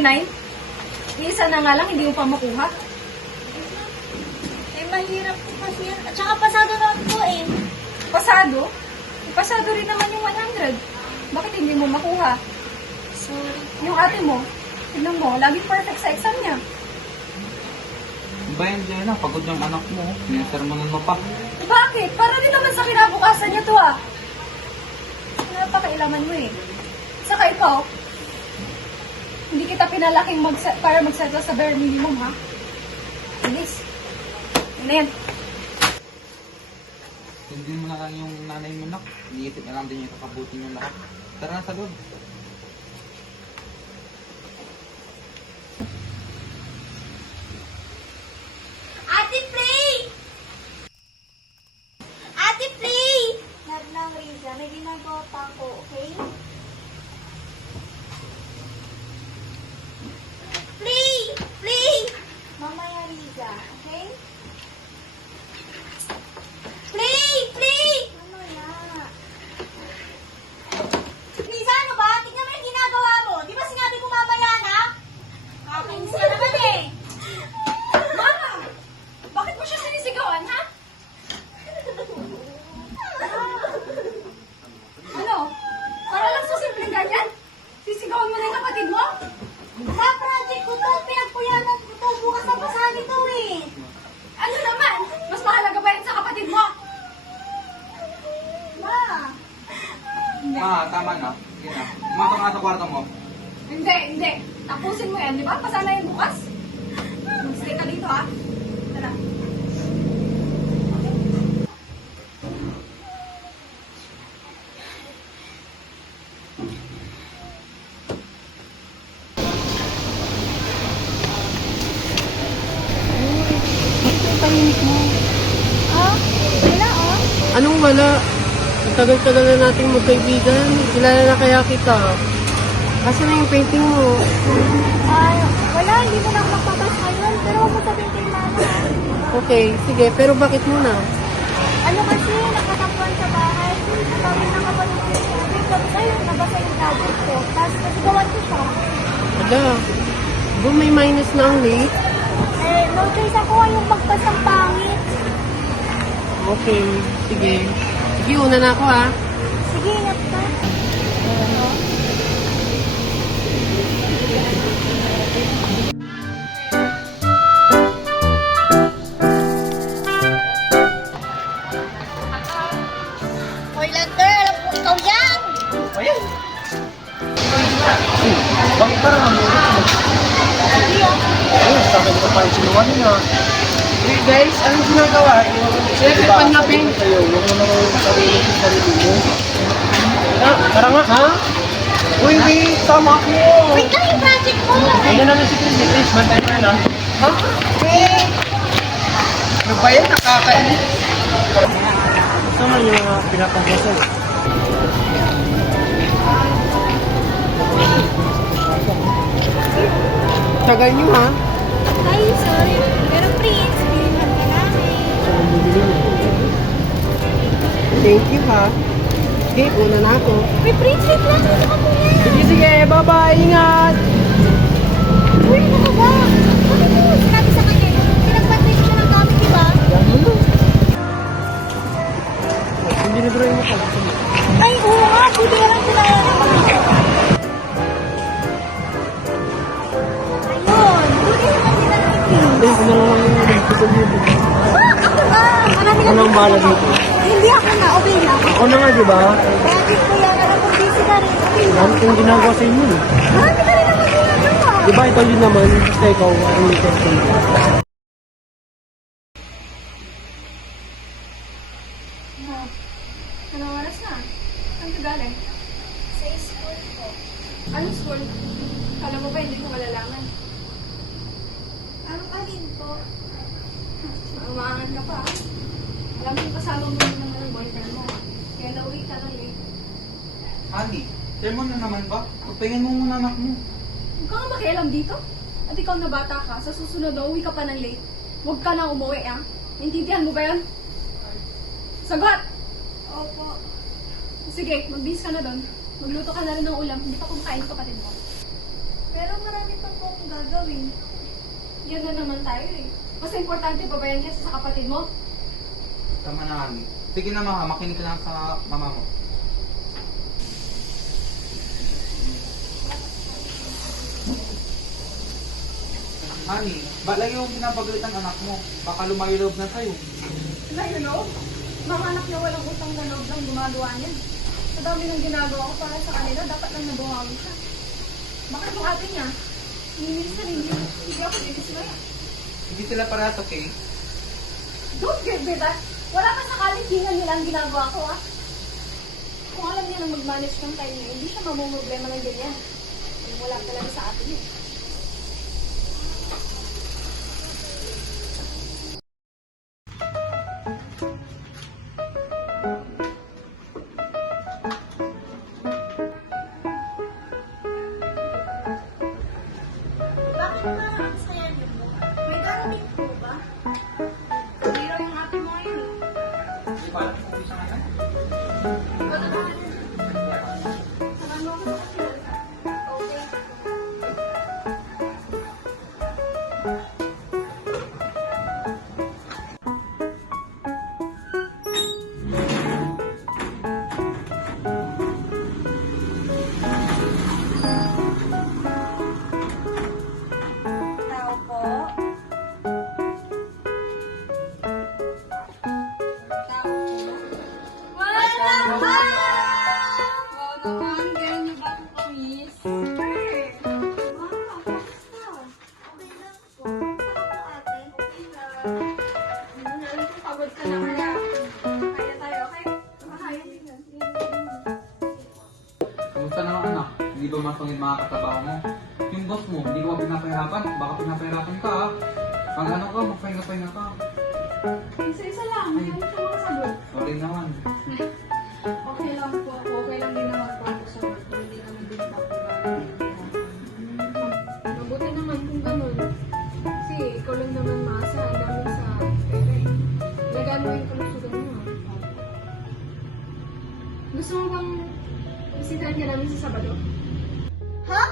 29? Isa na nga lang, hindi mo pa makuha. Eh, mahirap po kasi yan. At saka pasado na po eh. Pasado? Pasado rin naman yung 100. Bakit hindi mo makuha? Sorry. Yung ate mo, tignan mo, laging perfect sa exam niya. Ba yan, Jenna? Pagod yung anak mo. Sinesermonan mo pa. Bakit? Para din naman sa kinabukasan niya to ah. Napakailaman mo eh. Saka ikaw, hindi kita pinalaking para magsettle sa bare minimum ha. Bilis. Ano yan? Hindi mo na lang yung nanay mo, nak. Iniisip na lang din yung kakabuti niyo lahat. Tara na sa loob. Ate Play! Ate Play! Nad lang, Riza. May ginagawa pa ako, okay? Play! Play! Mamaya, Riza, okay? Play! Play! Mamaya. Riza, ano ba? Tingnan mo yung ginagawa mo. Di ba sinabi ko mamaya na? Kakainis ka naman eh. Mama! Bakit mo siya sinisigawan ha? Ano? Para lang sa simpleng ganyan? Sisigawan mo na yung kapatid mo? Sa project ko to, pinagpuyanan ko to. Bukas ang basahan ito eh. Ano naman? Mas mahalaga ba yan sa kapatid mo? Ma! Ma, tama na. Sige na. Pumasok ka na sa kwarto mo. Hindi, hindi. Tapusin mo yan, di ba? Pasana yan bukas. Stay ka dito, ha? Tara. Oh, wala oh. Anong wala? Ang tagal-tagal na nating magkaibigan. Kilala na kaya kita. Kasi na yung painting mo. Ay, wala. Hindi mo na ako magpapas ngayon. Pero huwag mo sabihin kay mama. Okay, sige. Pero bakit muna? Ano kasi, nakatampuan sa bahay. Natawin ng kapatid ko. Sabi ko sa'yo, nabasa yung gadget ko. Tapos nasigawan ko siya. Wala. Ba may minus na ang late? Eh, no choice ako. Yung magpas ng pangit. Okay, sige. Sige, una na ako ha. Sige, ingat ka. Hoy, Lander, alam ko ikaw yan! Bakit parang ang muli mo? Ayun, sa akin ko parang sinuwanin na. Hey guys, anong ginagawa? Siyempre, panlapin. Sa'yo, huwag mo naman sarili mo. Tara nga, ha? Uy, wait, tama ako. Wait lang yung project mo! Ano naman si Chris? Bantay mo na lang. Ha? Wait! Ano ba yan? Nakakainis. Gusto naman yung mga pinapagyasan. Tagal nyo ha? Ay, sorry. Pero Prince, bilhin ka namin. Thank you ha. Okay, una na ako. Uy, Prince, wait lang. Ano ka muna? Sige, sige. Bye-bye. Ingat. Uy, ano ka ba? Bakit mo sinabi sa kanya? Pinagpantay ko siya ng gamit, di ba? Hindi na drawing mo pa. Ay, oo nga. Buti na lang sila yan ako. Ayun. Buti na lang sila ng Prince. Ay, ano lang yung dito sa dito. Ako ba? Marami lang Anong bala dito? Hindi ako na. Okay lang. Ako na nga, di ba? Project ko yan. Alam ko busy ka rin. Okay lang. Dami kong ginagawa sa inyo. Marami ka rin naman ginagawa. Di ba, ito din naman. Basta ikaw, ang latest ko. Anong oras na? Saan ka galing? Sa school ko. Anong school? Kala mo ba hindi ko malalaman? Ang alin po? Umaangan ka pa. Alam mo yung kasama mo naman ng boyfriend mo. Kaya nauwi ka lang eh. Honey, sermon na naman ba? Pagpahingan mo muna anak mo. Huwag ka nga makialam dito. At ikaw na bata ka, sa susunod na uwi ka pa ng late. Huwag ka na umuwi, ah. Naintindihan mo ba yan? Sagot! Opo. Sige, magbihis ka na doon. Magluto ka na rin ng ulam. Hindi pa kumakain kapatid mo. Pero marami pang po akong gagawin. Yan na naman tayo eh. Mas importante ba ba yan kaysa sa kapatid mo? Tama na, Ani. Sige na, ma. Makinig ka lang sa mama mo. Ani, ba lagi mong pinapagalitan anak mo? Baka lumayo loob na sa'yo. Na you know, mga anak na walang utang na loob lang gumagawa niyan. Sa dami ng ginagawa ko para sa kanila, dapat lang nabuhawi siya. Bakit yung ate niya? Minsan hindi ako dito na yan. Hindi sila parehas, okay? Don't give me that. Wala ka sakaling tingnan nila ang ginagawa ko, ha? Kung alam niya na mag-manage ng time niya, hindi siya mamumroblema ng ganyan. Kung wala talaga sa atin yun. Bakit na ang saya niyo mo? May darating po ba? Zero yung ate mo ngayon. Hindi ba alam kung isa nga? Wala ka na. Samahan mo ako sa hospital. Okay. Tao po. Tao po. Wala ba? Oo naman, ganyan niyo ba ang kamis? Wow, kamusta? Okay lang po. Saka po ate, okay lang. Alam ko, pagod ka na kaya. Kaya tayo, okay? Okay. Kamusta naman, anak? Hindi ba masungit mga katrabaho mo? Yung boss mo, hindi ko ba pinapahirapan? Baka pinapahirapan ka, ha? Pag ano ka, magpahinga-pahinga ka. Isa-isa lang, hindi mo siya makasagot. Sorry naman. Okay lang po ako. Okay lang din naman po ako sa work. Hindi naman din po ako mabuti naman kung ganun. Kasi ikaw lang naman maasa. Ang dami sa pera eh. Lagaan mo yung kalusugan mo. Gusto mo bang bisitahan ka namin sa Sabado? Ha?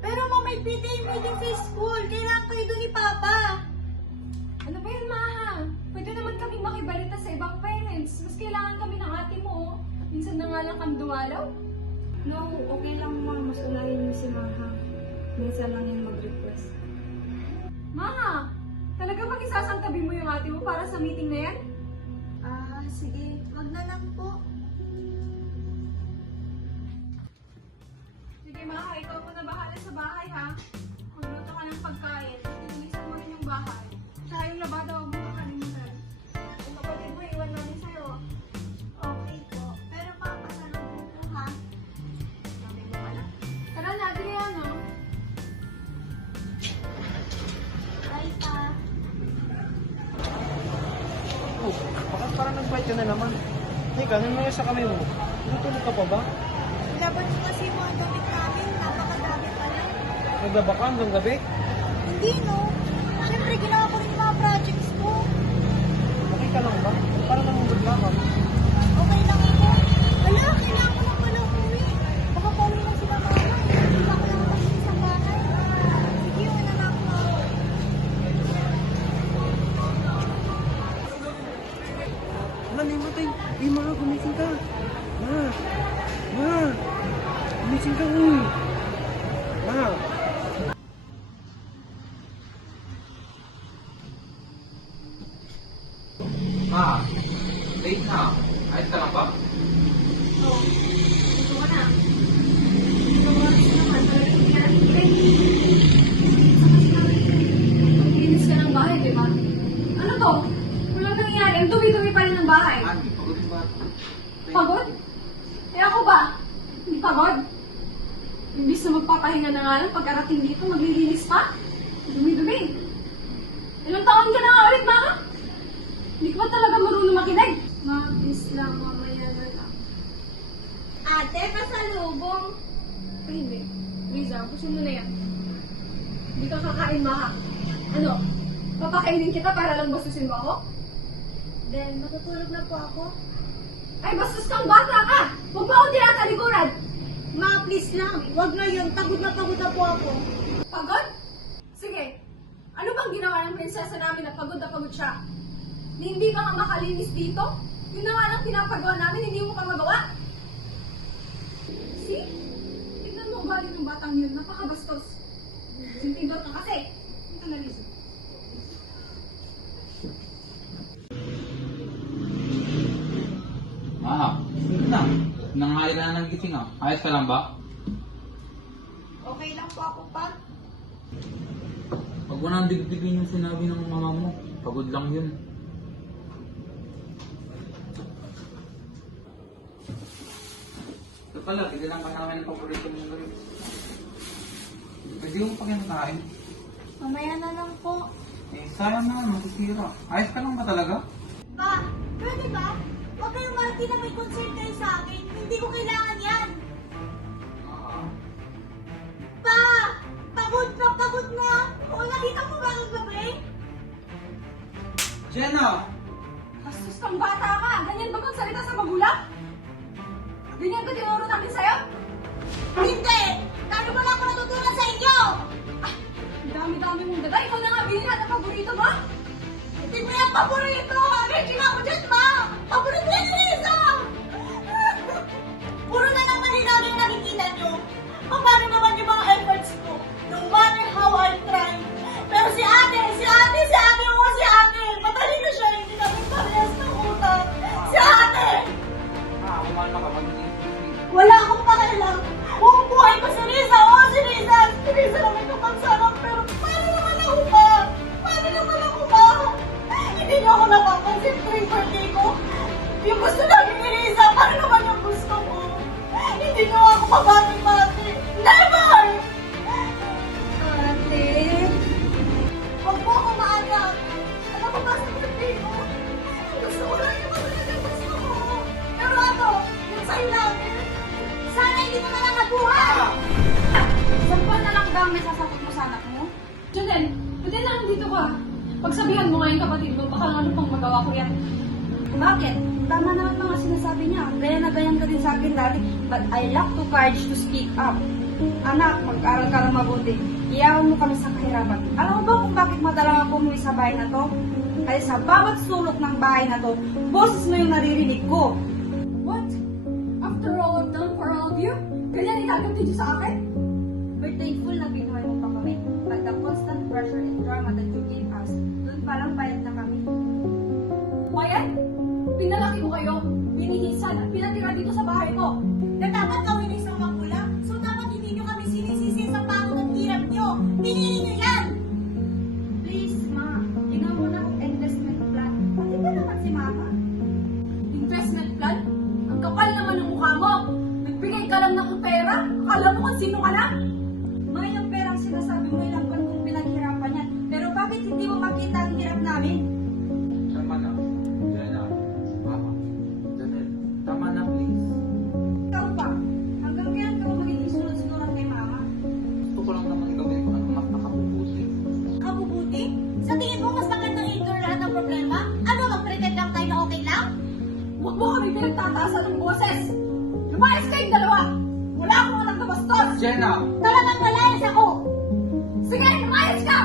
Pero ma, may PTA meeting sa school. Kailangan kayo doon ni Papa. Ano ba yun, Maha? Pwede naman kaming makibalita sa ibang parents. Mas kailangan kami ng ate mo. Oh. Minsan na nga lang kami dumalaw. No, okay lang ma. Mas unahin niyo si Maha. Minsan lang yan mag-request. Maha, talaga bang isasantabi mo yung ate mo para sa meeting na yan? Ah, sige. Wag na lang po. Sige, Maha, ikaw po na bahala sa bahay, ha? Magluto ka ng pagkain. Ilisan mo rin yung bahay. Tsaka yung labada, huwag mo kakalimutan. Ang kapatid mo, iwan namin sa'yo. Okay po. Pero papasalubong po ha. Sabi mo ka na. Tara na, Adriano. Bye pa. Oh, bakit parang nag-fight ka na naman? Teka, ano nangyari sa kamay mo? Tutulog ka pa ba? Laban mo kasi mo ang damit namin. Napakadami pala. Naglaba ka hanggang gabi? Hindi no. Siyempre, ginawa ko rin yung mga projects ko. Okay ka lang ba? Parang namumulog ka. Okay lang ako. Wala, kailangan ko lang pala umuwi. Baka pauwi lang sila mama. Hindi ba ako lang kasi sa bahay. Sige, wala na ako. Wala na yung matay. Eh, ma, gumising ka. Ma, gumising ka, uy. Ma. Ma, late na. Ayos ka lang ba? Oo. Gusto ko na. Ito oras naman. Talagang nangyari ko rin. Maglinis ka ng bahay, di ba? Ano to? Walang nangyari. Ang dumi-dumi pa rin ng bahay. Ani, pagod ba? Pagod? Eh ako ba? Hindi pagod? Imbis na magpapahinga na nga lang, pagkarating dito, maglilinis pa? Dumi-dumi. Ilang taon ka na nga ulit, Mama? Hindi ka ba talaga marunong makinig? Ma, please lang, mamaya na lang. Ate, pasalubong. Ay, hindi. Riza, pusin mo na yan. Hindi ka kakain, Maha. Ano? Papakainin kita para lang bastusin mo ako? Then, matutulog na po ako. Ay, bastos kang bata ka! Huwag mo akong tinatalikuran! Ma, please lang. Huwag ngayon. Pagod na po ako. Pagod? Sige. Ano bang ginawa ng prinsesa namin na pagod siya? Na hindi ka nga makalinis dito? Yun na nga lang pinapagawa namin, hindi mo pa magawa? See? Tignan mo ang galing ng batang yun, napakabastos. Sintindot ka kasi. Ito na, Lisa. Sige na. Nanghali ka na ng gising ah. Ayos ka lang ba? Okay lang po ako, pa. Huwag mo nang digdigin yung sinabi ng mama mo. Pagod lang yun. Ito pala, tigilan ka namin ng paborito mong gawin. Pwede mo pa kinakain. Mamaya na lang po. Eh, sayang na, masisira. Ayos ka lang ba talaga? Pa, pwede ba? Huwag kayong marati na may concern kayo sa akin. Hindi ko kailangan yan. Pa! Pagod na! O, nakita mo ba ang gabi? Jenna! Bastos kang bata ka! Ganyan ba magsalita sa magulang? Ganyan ka tinuro namin sa'yo? Hindi! Lalo mo lang ako natutunan sa inyo! Ang dami-dami mong daga. Ikaw na nga bilhin ang paborito mo? Hindi mo yung paborito! Allergy na ako dyan, ma! Paborito yan, Lisa! Puro na naman hinalo yung nakikita nyo. Paano naman yung mga efforts ko? No matter how I try. Pero si ate! Matalino siya, hindi namin parehas ng utang. Si ate! Umano ka pag Wala akong pakialam. Buong buhay ko si Lisa. Oo, si Lisa. Si Lisa naman yung pagsarap. Pero paano naman ako ba? Hindi niyo ako napapansin tuwing birthday ko. Yung gusto namin ni Lisa, paano naman yung gusto ko? Hindi niyo ako mabati-bati. Never! Ate, huwag mo ako maanak. Ano ko ba sa birthday ko? Gusto ko lang yung mga gusto ko. Pero ano, yung sa'yo namin, sana hindi mo na lang nabuhay! Saan pa na lang ba ang may sasakot mo sa anak mo? Janelle, pwede lang dito ka. Pagsabihan mo nga yung kapatid mo, baka ano pang magawa ko yan. Bakit? Tama naman mga sinasabi niya. Gaya na ganyan ka din sa akin dati. But I lack the courage to speak up. Anak, mag-aral ka lang mabuti. Iyawan mo kami sa kahirapan. Alam mo ba kung bakit madalang ako umuwi sa bahay na to? Kasi sa bawat sulok ng bahay na to, boses mo yung naririnig ko. What? After all I've done for all of you? Ganyan itaganti niyo sa akin? We're thankful na binuhay mo pa kami. But the constant pressure and drama that you gave us, doon palang bayad na kami. Bayan? Pinalaki ko kayo, binihisan at pinatira dito sa bahay ko. Na dapat gawin ng isang magulang. So dapat hindi nyo kami sinisisi sa pagod at hirap nyo. Pinili nyo yan! Please, ma. Tingnan mo na kung investment plan. Pati ba naman si mama? Investment plan? Ang kapal naman ng mukha mo. Nagbigay ka lang ng pera? Akala mo kung sino ka na? Ma, yung perang sinasabi mo ilang buwan kong pinaghirapan yan. Pero bakit hindi mo makita ang hirap namin? Tama na. Jenna. Mama. Janelle. Tama na, please. Ikaw pa. Hanggang kailan ka ba magiging sunod-sunod kay mama? Gusto ko lang naman gawin kung ano mas nakapupusi. Kabubuti? Sa tingin mo mas magandang ignore lahat ng problema? Ano, mag-pretend lang tayo na okay lang? Huwag mo kami pinagtataasan ng boses. Lumayas kayong dalawa. Wala akong anak na bastos. Jenna! Talagang malayas ako! Sige, lumayas ka!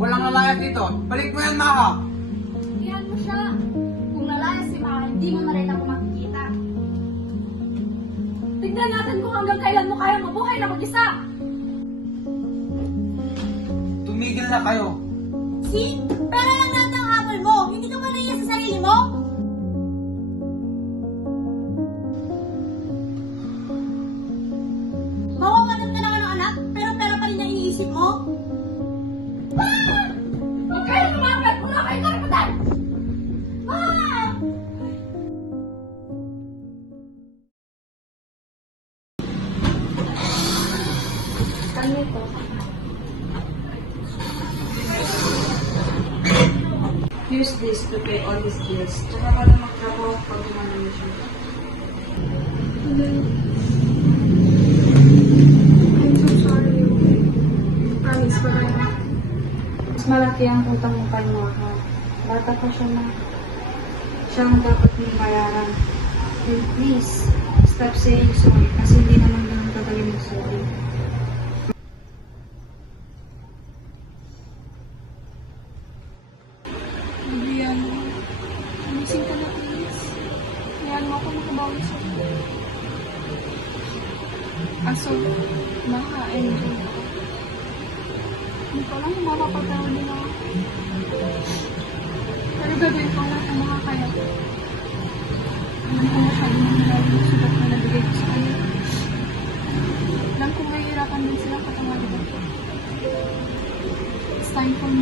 Walang nalayas dito. Balik mo yan, Maha! Iyan mo siya. Kung nalayas si mama, hindi mo na rin ako makikita. Tignan natin kung hanggang kailan mo kaya mabuhay na mag-isa. Tumigil na kayo. See? Pera lang lahat ang habol mo. Hindi ka ba naiya sa sarili mo? Mawawalan ka naman ng anak, pero pera pa rin ang iniisip mo? Huwag kayo lumapit mula kayo karapatan. Use this to pay all his bills. Tsaka ka lang magtrabaho pag gumana mo siya. I'm so sorry. Promise ko na. Mas malaki ang utang mo kay Maha. Bata pa siya na. siya ang dapat mong bayaran. And please, stop saying sorry kasi hindi naman ganun kagaling yung sorry. Bibigyan mo. Amising ka na, please. Hayaan mo ako makabawi sa'yo. Aso, maka-enjoy ako. Hindi ko lang mapapagawa din ako. Pero gagawin ko lahat ang makakaya. Alam ko masyado ng marami yung sugat na nabigay ko sa kanila. Alam ko mahihirapan din sila katamaligan. It's time for me